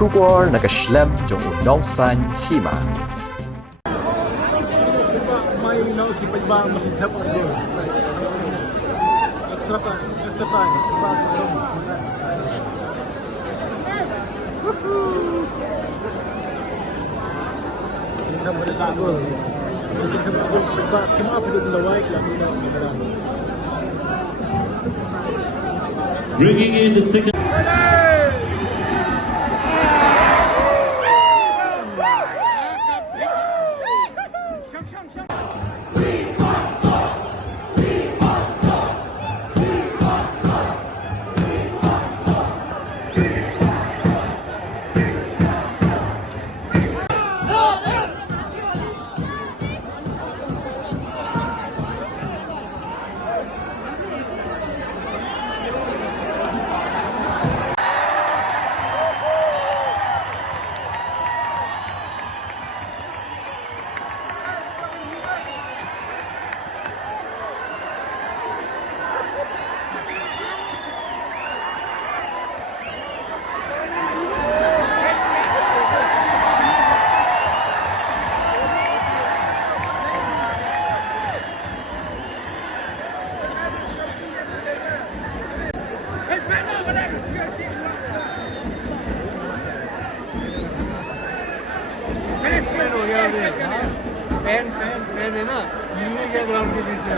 Shubor nag-shlem jong unongsan Hima. May di Paidbah masih Thep extra time. Kita berlagu. Kita Paidbah Hima hidup lawai lagi na Madan. Bringing in the second. Fan हो गया अभी फैन है ना, नीचे क्या ग्राउंड के बीच में